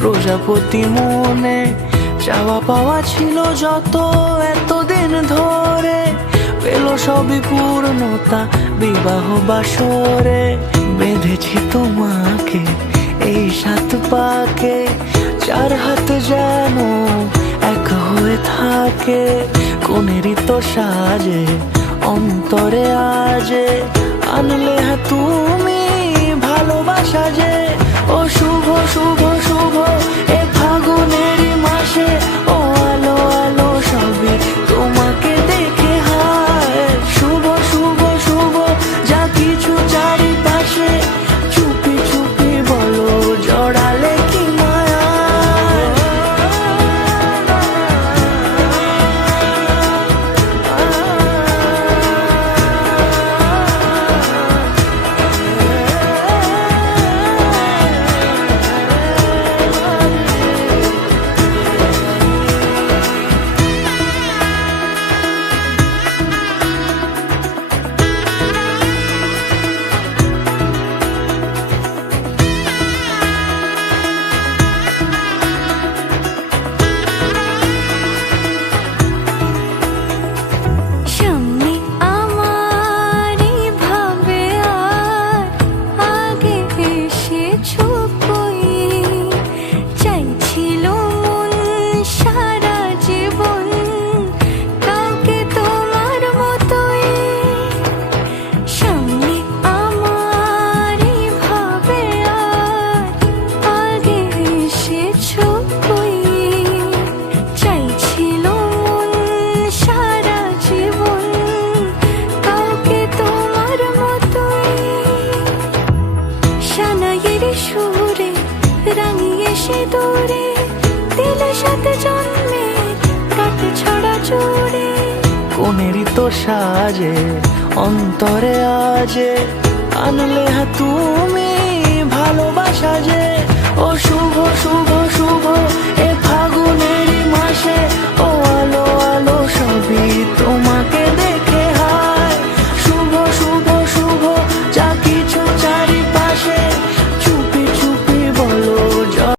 প্রজাপতি মনে চাওয়া পাওয়া ছিল যত এতদিন ধরে, পেল সবই পূর্ণতা বিবাহ বাসরে। বেঁধেছি তোমাকে এই 7 পাকে, 4 হাত যেন এক হয়ে থাকে। কোনেরই তো সাজে অন্তরে আজে, আনলে তুমি ভালোবাসা যে। ও শুভ শুভ শুভ এ ফাগুনেরই মাসে, ও আলো আলো সবই তোমাকে দেখে হায়। শুভ শুভ শুভ যা কিছু চারিপাশে, চুপি চুপি বলো জড়ালে কি মায়া। সুরে রাঙিয়ে সে দূরে দিলে 7 জন্মের কাটে ছড়া জোরে। কোনেরই তো সাজে অন্তরে আজে, আনলে তুমি ভালোবাসা যে। ও শুভ শুভ শুভ এ